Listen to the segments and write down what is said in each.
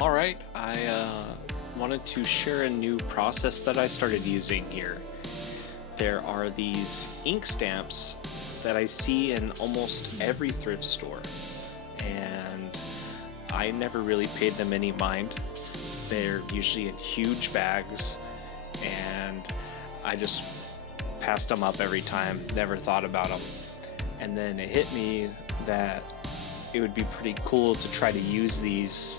Alright, I wanted to share a new process that I started using here. There are these ink stamps that I see in almost every thrift store, and I never really paid them any mind. They're usually in huge bags, and I just passed them up every time, never thought about them. And then it hit me that it would be pretty cool to try to use these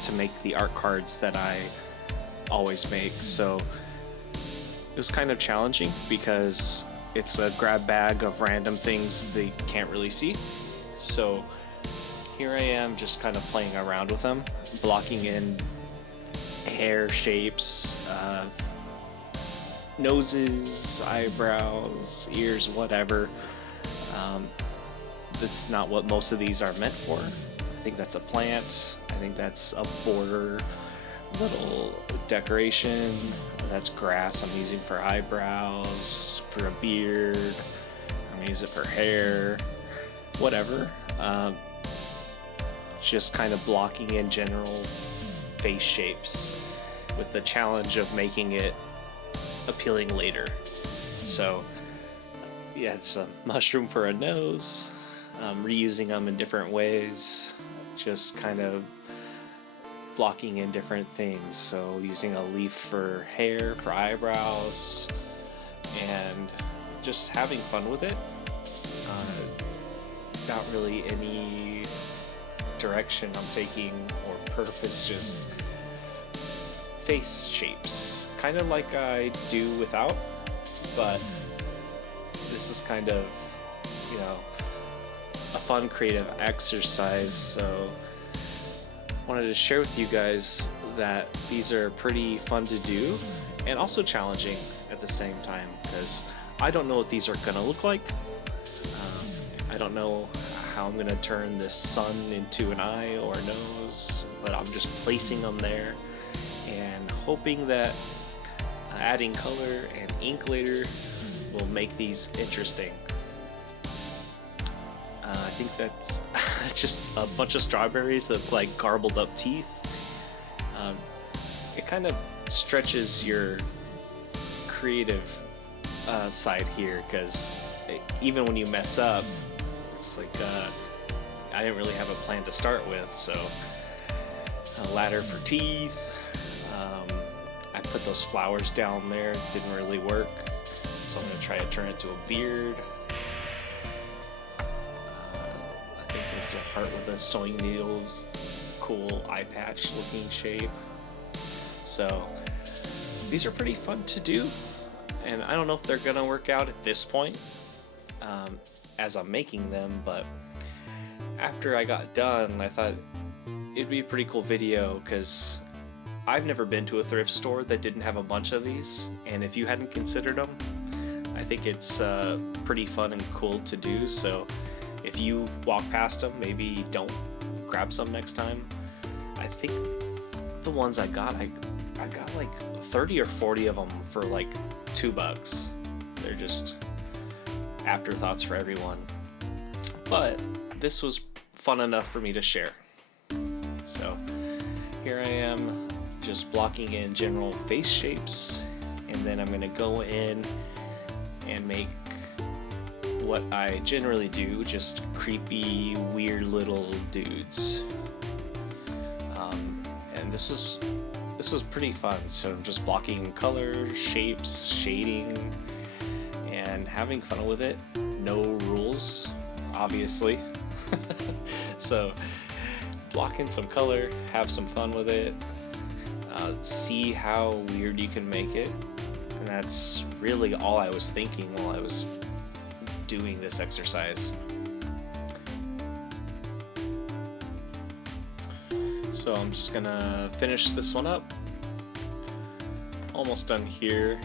to make the art cards that I always make. So it was kind of challenging because it's a grab bag of random things they can't really see. So here I am just kind of playing around with them, blocking in hair shapes, noses, eyebrows, ears, whatever. That's not what most of these are meant for. I think that's a plant. I think that's a border, little decoration. That's grass I'm using for eyebrows, for a beard. I'm gonna use it for hair, whatever. Just kind of blocking in general face shapes with the challenge of making it appealing later. So yeah, it's a mushroom for a nose. Reusing them in different ways, just kind of blocking in different things. So using a leaf for hair, for eyebrows, and just having fun with it. Not really any direction I'm taking or purpose, just face shapes, kind of like I do without, but this is kind of, you know, a fun creative exercise. So wanted to share with you guys that these are pretty fun to do and also challenging at the same time, because I don't know what these are gonna look like. I don't know how I'm gonna turn this sun into an eye or a nose, but I'm just placing them there and hoping that adding color and ink later will make these interesting. I think that's just a bunch of strawberries that look like garbled up teeth. It kind of stretches your creative side here, because even when you mess up, it's like I didn't really have a plan to start with. So a ladder for teeth. I put those flowers down there, didn't really work, so I'm going to try to turn it to a beard. It's a heart with a sewing needles, cool eye patch looking shape. So these are pretty fun to do, and I don't know if they're gonna work out at this point as I'm making them, but after I got done I thought it'd be a pretty cool video, because I've never been to a thrift store that didn't have a bunch of these, and if you hadn't considered them, I think it's pretty fun and cool to do. So if you walk past them, maybe don't grab some next time. I think the ones I got like 30 or 40 of them for like $2. They're just afterthoughts for everyone. But this was fun enough for me to share. So here I am just blocking in general face shapes, and then I'm gonna go in and make what I generally do, just creepy, weird little dudes. And this was pretty fun. So I'm just blocking color, shapes, shading, and having fun with it. No rules, obviously. So block in some color, have some fun with it, see how weird you can make it. And that's really all I was thinking while I was doing this exercise. So I'm just gonna finish this one up. Almost done here.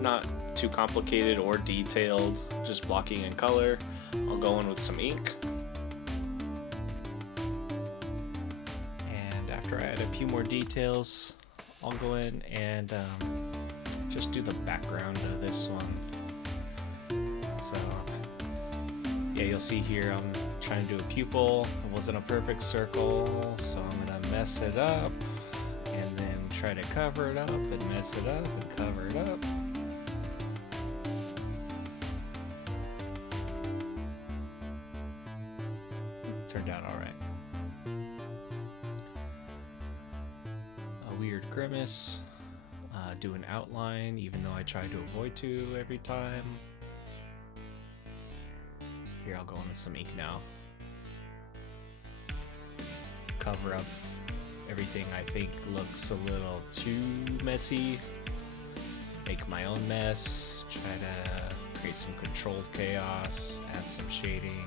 Not too complicated or detailed, just blocking in color. I'll go in with some ink. And after I add a few more details, I'll go in and just do the background of this one. So Yeah, you'll see here I'm trying to do a pupil. It wasn't a perfect circle, so I'm gonna mess it up and then try to cover it up and mess it up and cover it up. Turned out all right. A weird grimace. Do an outline, even though I try to avoid to every time. Here, I'll go into some ink now. Cover up everything I think looks a little too messy. Make my own mess. Try to create some controlled chaos. Add some shading.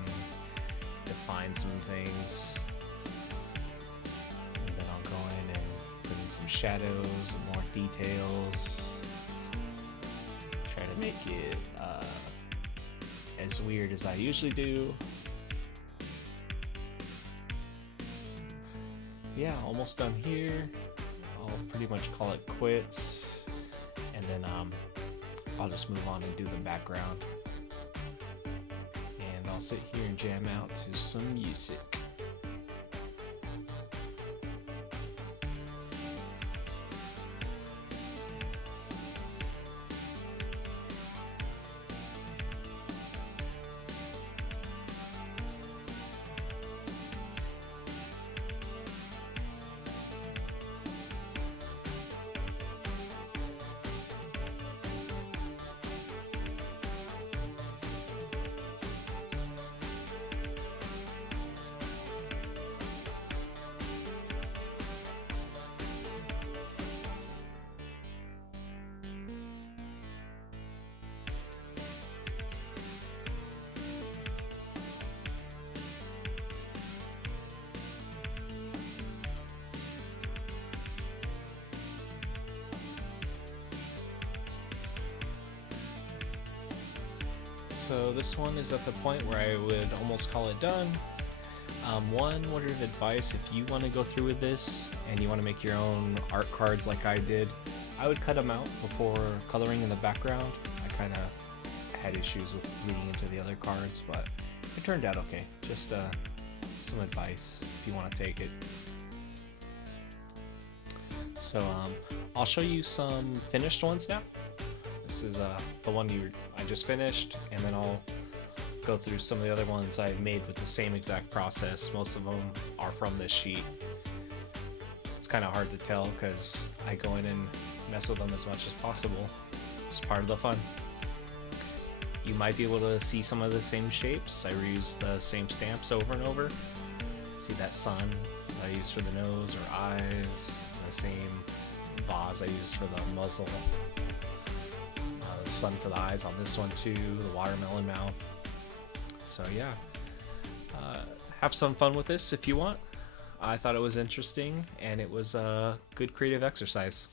Define some things. And then I'll go in and put in some shadows and more details. Try to make it as weird as I usually do. Yeah, almost done here. I'll pretty much call it quits, and then I'll just move on and do the background. And I'll sit here and jam out to some music. So this one is at the point where I would almost call it done. One word of advice, if you want to go through with this and you want to make your own art cards like I did, I would cut them out before coloring in the background. I kind of had issues with bleeding into the other cards, but it turned out okay. Just some advice if you want to take it. So I'll show you some finished ones now. This is the one I just finished, and then I'll go through some of the other ones I made with the same exact process. Most of them are from this sheet. It's kind of hard to tell because I go in and mess with them as much as possible. It's part of the fun. You might be able to see some of the same shapes. I reuse the same stamps over and over. See that sun that I used for the nose or eyes, the same vase I used for the muzzle. Sun for the eyes on this one too, the watermelon mouth. So yeah, have some fun with this if you want. I thought it was interesting and it was a good creative exercise.